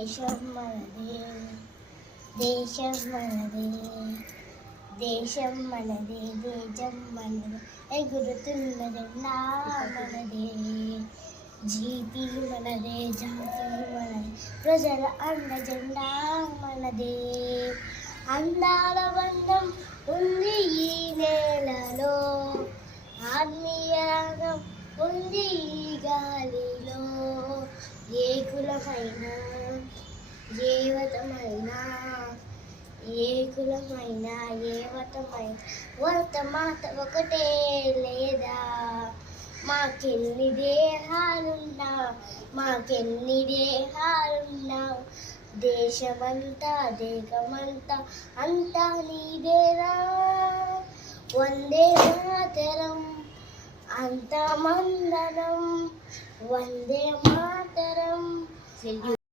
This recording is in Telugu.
దేశం మనదే, దేశం మనదే, దేశం మనదే, దేశం మనదే, ఎగురుతున్న జెండా మనదే, జీతి మనదే, జాతి మనదే, ప్రజల అండ జెండా మనదే. అందాల బంధం ఉంది ఈ నేలలో, ఆత్మీయ రాగం ఉంది ఈ గాలిలో. ఏ కులమైన, ఏ వతమైన, ఏ కులమైన, ఏ వతమైన, వర్తమాట ఒకటే లేదా. మాకెన్ని దేహాలున్నా, మాకెన్ని దేహాలున్నా, దేశమంతా దేశమంతా అంతా నీదేనా. వందే మాతరం అంతా మందరం, వందే మాతరం.